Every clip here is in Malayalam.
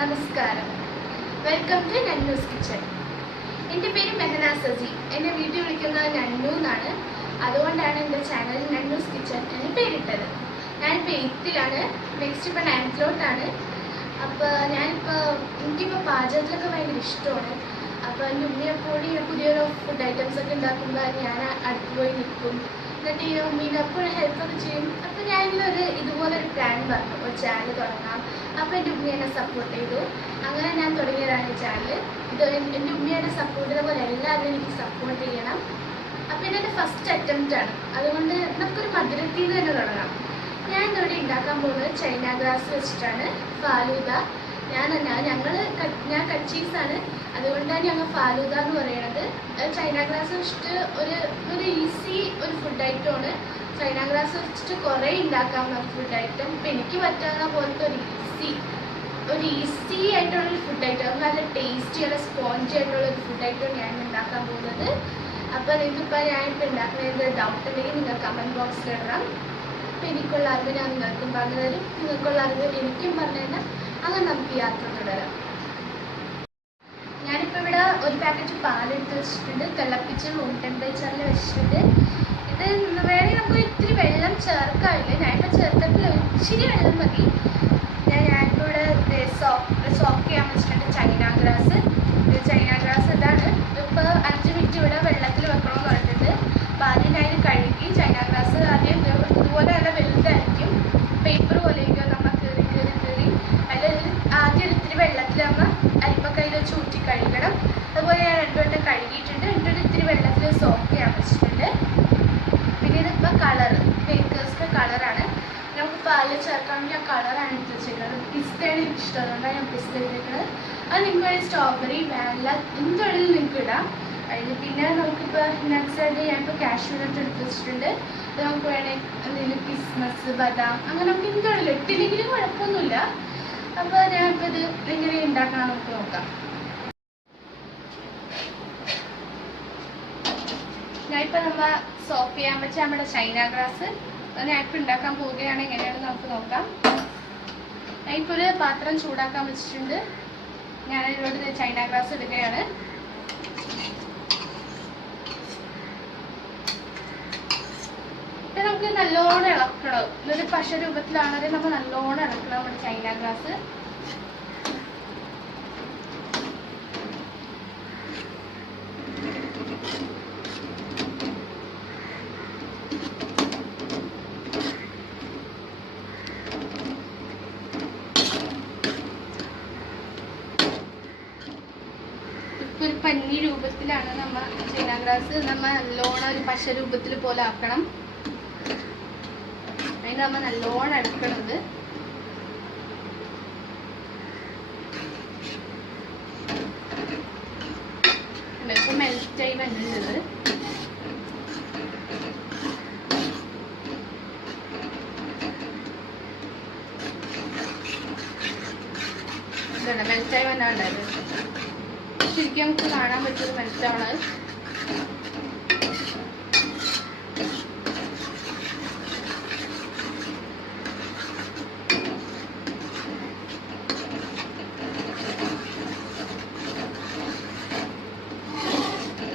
നമസ്കാരം. Welcome to Nannu's kitchen. എൻ്റെ പേര് മെഹന സജി. എന്നെ വീട്ടിൽ വിളിക്കുന്നത് നന്നു എന്നാണ്. അതുകൊണ്ടാണ് എൻ്റെ ചാനൽ നന്നൂസ് കിച്ചൺ എന്ന് പേരിട്ടത്. ഞാനിപ്പോൾ 8th-ലാണ്, നെക്സ്റ്റ് ഇപ്പോൾ 9th-ലോട്ടാണ്. അപ്പോൾ എനിക്കിപ്പോൾ പാചകത്തിലൊക്കെ ഭയങ്കര ഇഷ്ടമാണ്. അപ്പോൾ എൻ്റെ ഉമ്മയെപ്പോഴും പുതിയൊരു ഫുഡ് ഐറ്റംസൊക്കെ ഉണ്ടാക്കുമ്പോൾ ഞാൻ അടുത്ത് പോയി നിൽക്കും. എന്നിട്ട് ഈ ഉമ്മീനെ എപ്പോഴും ഹെൽപ്പൊക്കെ ചെയ്യും. അപ്പോൾ ഞാനിന്നൊരു ഇതുപോലൊരു പ്ലാൻ പറഞ്ഞു, ഒരു ചാനൽ തുടങ്ങാം. അപ്പോൾ എൻ്റെ ഉമ്മ എന്നെ സപ്പോർട്ട് ചെയ്തു. അങ്ങനെ ഞാൻ തുടങ്ങിയതാണ് ഈ ചാനൽ. ഇത് എൻ്റെ ഉമ്മയുടെ സപ്പോർട്ടിനെ പോലെ എല്ലാവരും എനിക്ക് സപ്പോർട്ട് ചെയ്യണം. അപ്പോൾ ഇതെൻ്റെ ഫസ്റ്റ് അറ്റംപ്റ്റാണ്. അതുകൊണ്ട് നമുക്കൊരു മധുരത്തിൽ നിന്ന് തന്നെ തുടങ്ങാം. ഞാൻ ഇന്നിവിടെ ഉണ്ടാക്കാൻ പോകുന്നത് ചൈന ഗ്രാസ് വെച്ചിട്ടാണ് ഫാലൂദ. ഞാൻ കച്ചീസാണ്, അതുകൊണ്ടാണ് ഞങ്ങൾ ഫാലൂദ എന്ന് പറയുന്നത്. ചൈന ഗ്രാസ് വെച്ചിട്ട് ഒരു ഈസി ഒരു ഫുഡ് ഐറ്റമാണ്. ചൈന ഗ്രാസ് വെച്ചിട്ട് കുറേ ഉണ്ടാക്കാവുന്ന ഫുഡ് ഐറ്റം. ഇപ്പം എനിക്ക് പറ്റാവുന്ന പോലത്തെ ഒരു ഈസി ആയിട്ടുള്ളൊരു ഫുഡ് ഐറ്റം, നല്ല ടേസ്റ്റി, നല്ല സ്പോഞ്ചി ആയിട്ടുള്ളൊരു ഫുഡ് ഐറ്റം ഞാൻ ഉണ്ടാക്കാൻ പോകുന്നത്. അപ്പോൾ ഞാനിപ്പോൾ ഉണ്ടാക്കുന്നത് ഡൗട്ട് ഉണ്ടെങ്കിൽ നിങ്ങൾ കമൻറ്റ് ബോക്സിൽ ഇടണം. അപ്പോൾ എനിക്കുള്ള അറിവ് ഞാൻ നിങ്ങൾക്കും പറഞ്ഞു തരും, നിങ്ങൾക്കുള്ള അറിവ് എനിക്കും പറഞ്ഞു തരാം. അങ്ങനെ നമുക്ക് യാത്ര തുടരാം. ഞാനിപ്പോൾ ഇവിടെ ഒരു പാക്കറ്റ് പാലെടുത്ത് വെച്ചിട്ടുണ്ട്. തിളപ്പിച്ച് റൂം ടെമ്പറേച്ചറിൽ വെച്ചിട്ടുണ്ട്. ഇത് വേണമെങ്കിൽ നമുക്ക് ഇത്തിരി വെള്ളം ചേർക്കാമില്ല. ഞാനിപ്പോൾ ചേർത്തിട്ടില്ല, ഇച്ചിരി വെള്ളം മതി. ഞാനിപ്പോൾ ഇവിടെ സോക്ക് ചെയ്യാൻ വെച്ചിട്ടുണ്ട് ചൈന ഗ്രാസ്. ഇതാണ്. ഇതിപ്പോൾ 5 മിനിറ്റ് ഇവിടെ വെള്ളത്തിൽ വെക്കണമെന്ന് പറഞ്ഞിട്ടുണ്ട്. അപ്പോൾ ആദ്യം ഞാൻ ഇത് കഴുകി ചൈന ഗ്രാസ് ആദ്യം ഇതുപോലെ നല്ല വലുതായിരിക്കും, പേപ്പർ പോലെയൊക്കെ നമ്മൾ കീറി അതിൽ ആദ്യം ഇത്തിരി വെള്ളത്തിൽ നമ്മൾ അരിപ്പക്കയിൽ വെച്ച് ഊറ്റി കഴുകണം. അതുപോലെ ഞാൻ 2 വട്ടം കഴുകിയിട്ടുണ്ട്. എന്നിട്ട് ഇത്തിരി വെള്ളത്തിൽ സോക്ക് ചെയ്യാൻ വെച്ചിട്ടുണ്ട്. പിന്നെ ഇതിപ്പോൾ ബേക്കേഴ്സിൻ്റെ കളറാണ്. നമുക്ക് പാലിൽ ചേർക്കാൻ വേണ്ടി ഞാൻ കളറാണ് എടുത്ത് വെച്ചിരിക്കുന്നത്. പിസ്തയാണ് എനിക്ക് ഇഷ്ടം, അതുകൊണ്ടാണ് ഞാൻ പിസ്ത എടുത്തിരിക്കുന്നത്. അത് നിങ്ങൾക്ക് സ്ട്രോബെറി, വാനില എന്തുവേണമെങ്കിലും നിങ്ങൾക്ക് ഇടാം. അതിന് പിന്നെ നമുക്കിപ്പോൾ നട്ട്സായിട്ട് ഞാനിപ്പോൾ കാഷ്യൂ നട്ട് എടുത്ത് വെച്ചിട്ടുണ്ട്. അത് നമുക്ക് വേണമെങ്കിൽ എന്തെങ്കിലും കിസ്മസ്, ബദാം അങ്ങനെ നമുക്ക് എന്തുവേണമെങ്കിലും ഇട്ടില്ലെങ്കിലും കുഴപ്പമൊന്നുമില്ല. അപ്പോൾ ഞാനിപ്പോൾ ഇത് എങ്ങനെ ഉണ്ടാക്കണം നമുക്ക് നോക്കാം. ഞാനിപ്പോൾ നമ്മൾ സോക്ക് ചെയ്യാൻ വെച്ച നമ്മുടെ ചൈന ഗ്രാസ് ഞാനിപ്പോൾ ഉണ്ടാക്കാൻ പോവുകയാണ്. എങ്ങനെയാണെന്ന് നമുക്ക് നോക്കാം. ഞാനിപ്പോൾ ഒരു പാത്രം ചൂടാക്കാൻ വെച്ചിട്ടുണ്ട്. ഞാനിതിലോട്ട് ചൈന ഗ്രാസ് ഇടുകയാണ്. നമുക്ക് നല്ലോണം ഇളക്കണം. ഇതൊരു പശ രൂപത്തിലാണെങ്കിൽ നമ്മൾ നല്ലോണം ഇളക്കണം നമ്മുടെ ചൈന ഗ്രാസ്. ഒരു പഞ്ഞി രൂപത്തിലാണ് നമ്മൾ ചൈന ഗ്രാസ് നമ്മൾ നല്ലോണം ഒരു പശ രൂപത്തിൽ പോലെ ആക്കണം. അതിന് നമ്മൾ നല്ലോണം എടുക്കണത്. ഇപ്പം മെൽറ്റായി വരുന്നത്. ഇതാണ് മെൽറ്റായി വന്നാണ്ടായത്. ശരിക്കും നമുക്ക് കാണാൻ പറ്റുന്നത് മെൽറ്റാവണത്.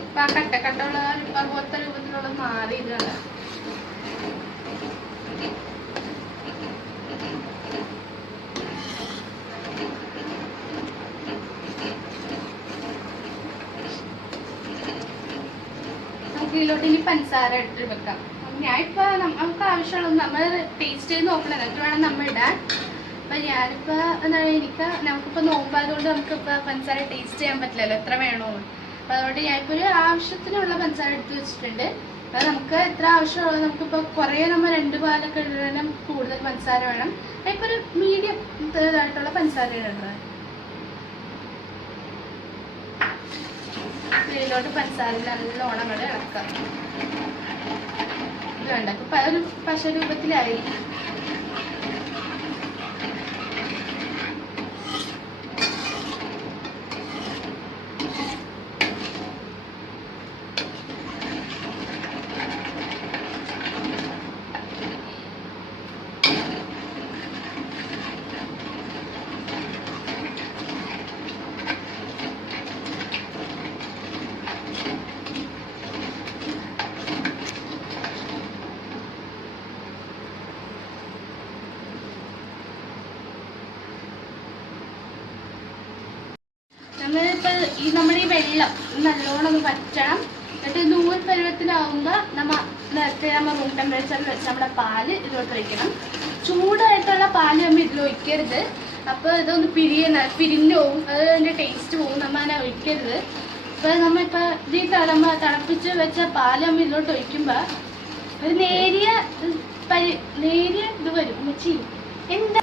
അപ്പം ആ കട്ടയുള്ള അതുപോലത്തെ രൂപത്തിലുള്ള മാറി ഇതാണ്. ഇതിലോട്ട് ഇനി പഞ്ചസാര ഇട്ട് വെക്കാം. ഞാനിപ്പോൾ നമുക്ക് ആവശ്യമുള്ളത് നമ്മൾ ടേസ്റ്റ് ചെയ്ത് നോക്കണം, എന്നിട്ട് വേണം നമ്മൾ ഇടാൻ. അപ്പം ഞാനിപ്പോൾ നമുക്കിപ്പോൾ നോമ്പായതുകൊണ്ട് നമുക്കിപ്പോൾ പഞ്ചസാര ടേസ്റ്റ് ചെയ്യാൻ പറ്റില്ലല്ലോ എത്ര വേണമെന്ന്. അപ്പോൾ അതുകൊണ്ട് ഞാനിപ്പോൾ ഒരു ആവശ്യത്തിനുള്ള പഞ്ചസാര എടുത്ത് വെച്ചിട്ടുണ്ട്. അത് നമുക്ക് എത്ര ആവശ്യമുള്ളത്, നമുക്കിപ്പോൾ കുറേ നമ്മൾ 2 പാലൊക്കെ ഇടണം, കൂടുതൽ പഞ്ചസാര വേണം. ഇപ്പോൾ ഒരു മീഡിയം ഇതായിട്ടുള്ള പഞ്ചസാര ഇടേണ്ടത്. ഇതിലോട്ട് പഞ്ചസാര നല്ലോണം കൂടെ ഇളക്കാം. ഇത് വേണ്ട, ഇപ്പം ഒരു പശ രൂപത്തിലായി. നമ്മുടെ ഈ വെള്ളം നല്ലോണം ഒന്ന് വറ്റണം. എന്നിട്ട് നൂൽ പരുവത്തിലാവുമ്പോൾ നേരത്തെ റൂം ടെമ്പറേച്ചറിൽ വെച്ച് നമ്മുടെ പാല് ഇതിലോട്ട് ഒഴിക്കണം. ചൂടായിട്ടുള്ള പാല് നമ്മൾ ഇതിലൊഴിക്കരുത്. അപ്പോൾ ഇതൊന്ന് പിരിഞ്ഞു പോവും, അതിൻ്റെ ടേസ്റ്റ് പോവും. നമ്മൾ അതിനെ ഒഴിക്കരുത്. അപ്പോൾ നമ്മളിപ്പോൾ തിളപ്പിച്ച് വെച്ച പാല് നമ്മൾ ഇതിലോട്ട് ഒഴിക്കുമ്പോൾ ഒരു നേരിയ ഇത് വരും. എന്താ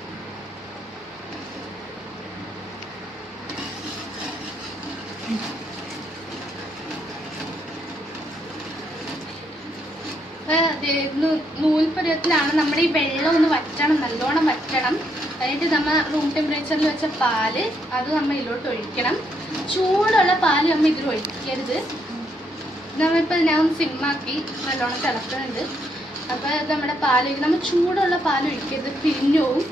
നൂൽപ്പരുവത്തിലാണ് നമ്മുടെ ഈ വെള്ളം ഒന്ന് വറ്റണം, നല്ലോണം വറ്റണം. എന്നിട്ട് നമ്മൾ റൂം ടെമ്പറേച്ചറിൽ വെച്ച പാല് അത് നമ്മൾ ഇതിലോട്ട് ഒഴിക്കണം. ചൂടുള്ള പാല് നമ്മൾ ഇതിൽ ഒഴിക്കരുത്. നമ്മളിപ്പോൾ ഞാൻ ഒന്ന് സിമ്മാക്കി നല്ലോണം തിളക്കുന്നുണ്ട്. അപ്പോൾ നമ്മുടെ പാല് നമ്മൾ ചൂടുള്ള പാൽ ഒഴിക്കരുത്, പിരിഞ്ഞു പോവും.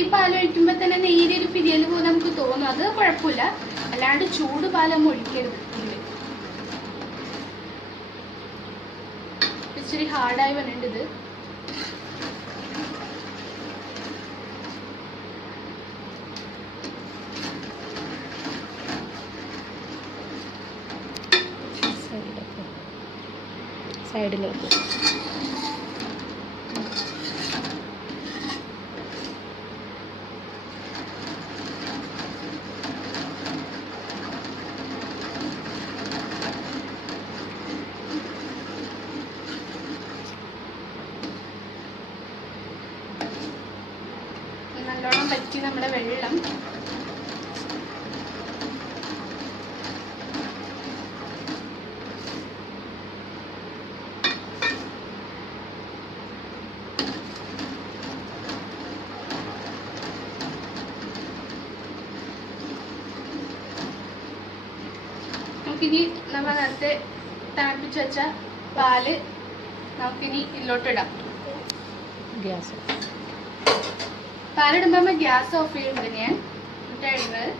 ഈ പാൽ ഒഴിക്കുമ്പോൾ തന്നെ നേരിയൊരു പിരിയൽ പോലെ നമുക്ക് തോന്നും. അത് കുഴപ്പമില്ല. അല്ലാണ്ട് ചൂട് പാൽ നമ്മൾ ഒഴിക്കരുത്. ഇച്ചിരി ഹാർഡായി വന്നിട്ടുണ്ട് ഇത്. സൈഡിലേക്ക് നല്ലോണം പറ്റി നമ്മുടെ വെള്ളം. നമുക്കിനി നമ്മൾ നേരത്തെ തിളപ്പിച്ച് വെച്ച പാല് നമുക്കിനി ഇതിലോട്ടിടാം. ഗ്യാസ് പാലിടുമ്പോൾ നമ്മൾ ഗ്യാസ് ഓഫ് ചെയ്യുന്നുണ്ട്. ഞാൻ ഇടുന്നത്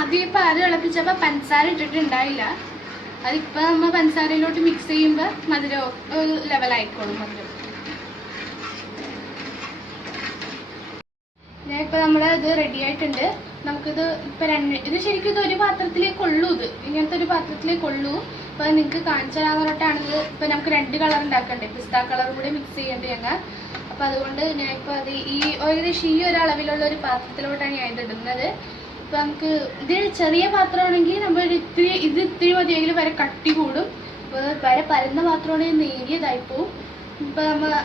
ആദ്യം ഈ പാല് തിളപ്പിച്ചപ്പോൾ പഞ്ചസാര ഇട്ടിട്ടുണ്ടായില്ല. അതിപ്പോൾ നമ്മൾ പഞ്ചസാരയിലോട്ട് മിക്സ് ചെയ്യുമ്പോൾ മധുരം ഒരു ലെവലായിക്കോളും. മധുരം ഞാനിപ്പോൾ ഇത് റെഡി ആയിട്ടുണ്ട്. നമുക്കിത് ഇപ്പം ഇത് ശരിക്കും ഇത് ഒരു പാത്രത്തിലേക്ക് ഉള്ളൂ. ഇങ്ങനത്തെ ഒരു പാത്രത്തിലേക്ക് ഉള്ളൂ. അപ്പോൾ നിങ്ങൾക്ക് കാണിച്ചു തരാൻ പറഞ്ഞിട്ടാണിത്. ഇപ്പം നമുക്ക് 2 കളർ ഉണ്ടാക്കണ്ടേ, പിസ്ത കളറും കൂടി മിക്സ് ചെയ്യേണ്ടി ഞങ്ങൾ. അപ്പോൾ അതുകൊണ്ട് ഞാനിപ്പോൾ അത് ഏകദേശം ഈ ഒരു അളവിലുള്ള ഒരു പാത്രത്തിലോട്ടാണ് ഞാൻ ഇത് ഇടുന്നത്. ഇപ്പം നമുക്ക് ഇത് ചെറിയ പാത്രമാണെങ്കിൽ നമ്മൾ ഇത്തിരി മതിയെങ്കിലും വരെ കട്ടി കൂടും. വരെ പരന്ന പാത്രമാണെങ്കിൽ നേരിയതായിപ്പോവും.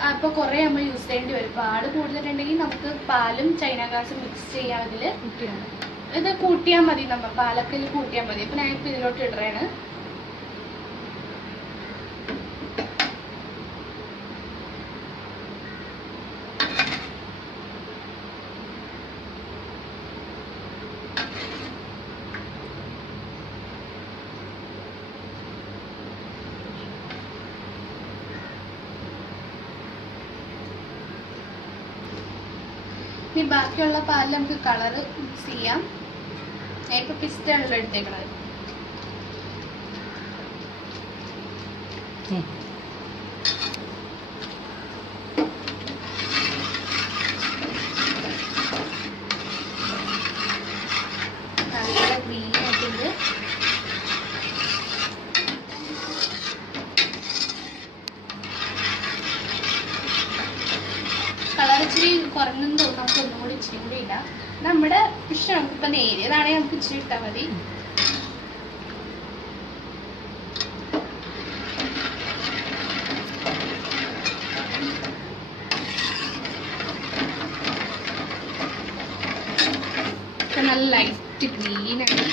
അപ്പോൾ കുറേ നമ്മൾ യൂസ് ചെയ്യേണ്ടി വരും. പാല് കൂടുതലുണ്ടെങ്കിൽ നമുക്ക് പാലും ചൈന ഗ്ലാസും മിക്സ് ചെയ്യാം. ഇത് കൂട്ടിയാൽ മതി, നമ്മൾ പാലൊക്കെ കൂട്ടിയാൽ മതി. ഇപ്പം ഞാനിപ്പോൾ ഇതിലോട്ട് ഇടുകയാണ്. ഇനി ബാക്കിയുള്ള പാലിൽ നമുക്ക് കളറ് മിക്സ് ചെയ്യാം. ഞാൻ ഇപ്പോൾ പിസ്തയാണല്ലോ എടുത്തേക്കണത്. നല്ല ഗ്രീൻ ആയിട്ടുണ്ട്. കളർ ഇച്ചിരി കുറഞ്ഞെന്ന് തോന്നുന്നു. നമുക്ക് ഒന്നും കൂടി ഇച്ചിരി കൂടി ഇടാം. നമ്മുടെ ഇഷ്ടം. നമുക്കിപ്പോൾ നേരിയതാണെങ്കിൽ നമുക്ക് ഇച്ചിരി ഇട്ടാൽ മതി. നല്ല ലൈറ്റ് ഗ്രീനാണ്.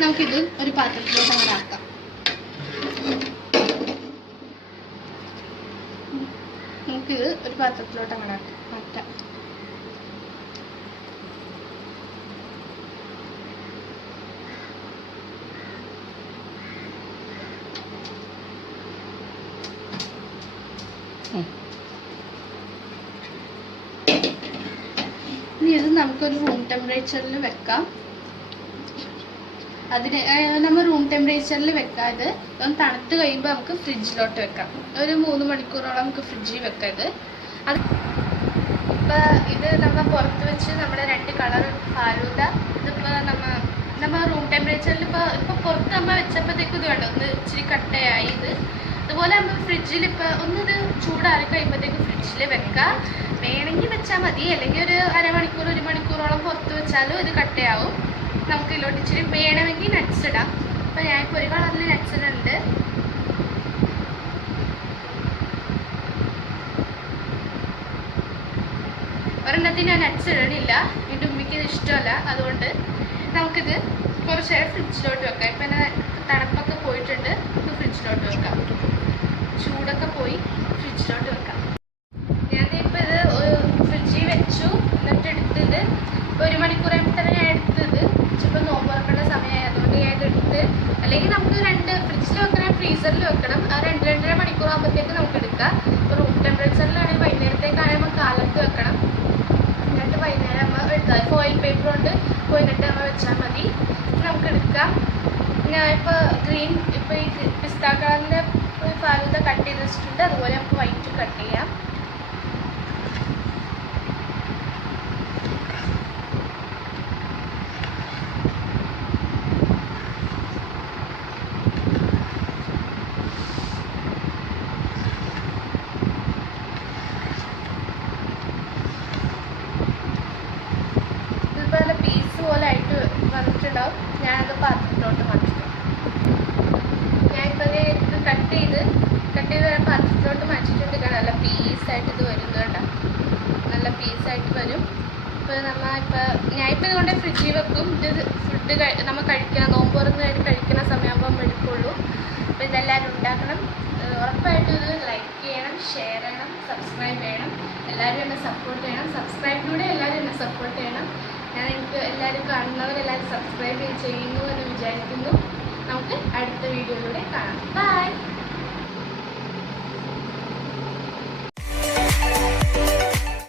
നമുക്കിത് ഒരു പാത്രത്തിലോട്ട് അങ്ങോട്ട് ആക്കാം. നമുക്കിത് ഒരു പാത്രത്തിലോട്ട് അങ്ങോട്ട് മാറ്റാം. ഇനി ഇത് നമുക്കൊരു റൂം ടെമ്പറേച്ചറിൽ വെക്കാം. അതിന് നമ്മൾ റൂം ടെമ്പറേച്ചറിൽ വെക്കാം. ഇത് ഒന്ന് തണുത്ത് കഴിയുമ്പോൾ നമുക്ക് ഫ്രിഡ്ജിലോട്ട് വെക്കാം. ഒരു 3 മണിക്കൂറോളം നമുക്ക് ഫ്രിഡ്ജിൽ വെക്കാം. ഇത് ഇപ്പോൾ ഇത് നമ്മൾ പുറത്ത് വെച്ച് നമ്മുടെ 2 കളർ ഫാലൂദ ഇതിപ്പോൾ നമ്മൾ റൂം ടെമ്പറേച്ചറിൽ ഇപ്പോൾ പുറത്ത് നമ്മൾ വെച്ചപ്പോഴത്തേക്കും ഇത് കണ്ടോ ഒന്ന് ഇച്ചിരി കട്ടയായി. അതുപോലെ നമ്മൾ ഫ്രിഡ്ജിൽ ഇപ്പോൾ ഒന്നിത് ചൂടാറി കഴിയുമ്പോഴത്തേക്ക് ഫ്രിഡ്ജിൽ വെക്കാം. വേണമെങ്കിൽ വെച്ചാൽ മതി, അല്ലെങ്കിൽ ഒരു അരമണിക്കൂർ 1 മണിക്കൂറോളം പുറത്ത് വെച്ചാലും ഇത് കട്ടയാവും. നമുക്ക് ഇതിലോട്ട് ഇച്ചിരി വേണമെങ്കിൽ നട്ട്സ് ഇടാം. അപ്പോൾ ഞാനിപ്പോൾ ഒരു കളറിൽ നട്ട്സ് ഇടുന്നുണ്ട്. ഒരെണ്ണത്തിന് ഞാൻ നട്ട്സ് ഇടണില്ല, എൻ്റെ ഉമ്മയ്ക്ക് ഇത് ഇഷ്ടമല്ല. അതുകൊണ്ട് നമുക്കിത് കുറച്ച് നേരം ഫ്രിഡ്ജിലോട്ട് വെക്കാം. ഇപ്പം തണുപ്പൊക്കെ പോയിട്ടുണ്ട്, ഇത് ഫ്രിഡ്ജിലോട്ട് വെക്കാം. ചൂടൊക്കെ പോയി ഫ്രിഡ്ജിലോട്ട് വെക്കാം. ഞാനിപ്പോൾ ഇത് ഫ്രിഡ്ജിൽ വെച്ചു. എന്നിട്ട് എടുത്തത് 1 മണിക്കൂർ ആകുമ്പോൾ തന്നെ ഞാൻ എടുത്തത്. ചിലപ്പോൾ നോമ്പ് തുറക്കേണ്ട സമയമായി, അതുകൊണ്ട് ഞാൻ ഇത് എടുത്ത്. അല്ലെങ്കിൽ നമുക്ക് ഫ്രിഡ്ജിൽ വെക്കണം, ഫ്രീസറിൽ വെക്കണം. ആ 2-2.5 മണിക്കൂർ ആകുമ്പോഴത്തേക്ക് നമുക്ക് എടുക്കാം. ഇപ്പോൾ റൂം ടെമ്പറേച്ചറിലാണെങ്കിൽ വൈകുന്നേരത്തേക്കാണെങ്കിൽ നമ്മൾ കാലത്ത് വെക്കണം. എന്നിട്ട് വൈകുന്നേരം നമ്മൾ എടുത്താൽ ഫോയിൽ പേപ്പർ കൊണ്ട് പോയിട്ട് നമ്മൾ വെച്ചാൽ മതി. നമുക്ക് എടുക്കാം. ഞാനിപ്പോൾ ഇപ്പോൾ ഈ പിസ്താ കളറിൻ്റെ ഫാലൂദ കട്ട് ചെയ്ത് വെച്ചിട്ടുണ്ട്. അതുപോലെ നമുക്ക് വൈറ്റ് കട്ട് ചെയ്യാം. ഇതുപോലെ പീസ് പോലെ ആയിട്ട് വന്നിട്ടുണ്ടാവും. ഞാനത് പാത്രത്തിലോട്ട് മാറ്റിക്കും. ഞാനിപ്പോൾ ഇത് കട്ട് ചെയ്ത് പാത്രത്തിലോട്ട് മാറ്റിയിട്ടുണ്ട്. നല്ല പീസായിട്ട് ഇത് വരുന്നുണ്ട്. നല്ല പീസായിട്ട് വരും. ഇപ്പോൾ ഞാനിപ്പോൾ ഇതുകൊണ്ട് ഫ്രിഡ്ജിൽ വെക്കും. ഇത് ഫുഡ് നമ്മൾ കഴിക്കണം, നോമ്പ് തുറന്ന് കഴിക്കുന്ന സമയമാകുമ്പോൾ എടുക്കുള്ളൂ. അപ്പോൾ ഇതെല്ലാവരും ഉണ്ടാക്കണം. ഉറപ്പായിട്ടും ഇത് ലൈക്ക് ചെയ്യണം, ഷെയർ ചെയ്യണം, സബ്സ്ക്രൈബ് ചെയ്യണം. എല്ലാവരും എന്നെ സപ്പോർട്ട് ചെയ്യണം. സബ്സ്ക്രൈബിലൂടെ എല്ലാവരും എന്നെ സപ്പോർട്ട് ചെയ്യണം. എനിക്ക് എല്ലാവരും കാണുന്നവരെല്ലാവരും സബ്സ്ക്രൈബ് ചെയ്യുന്നു എന്ന് വിചാരിക്കുന്നു. നമുക്ക് അടുത്ത വീഡിയോയിലൂടെ കാണാം. ബൈ.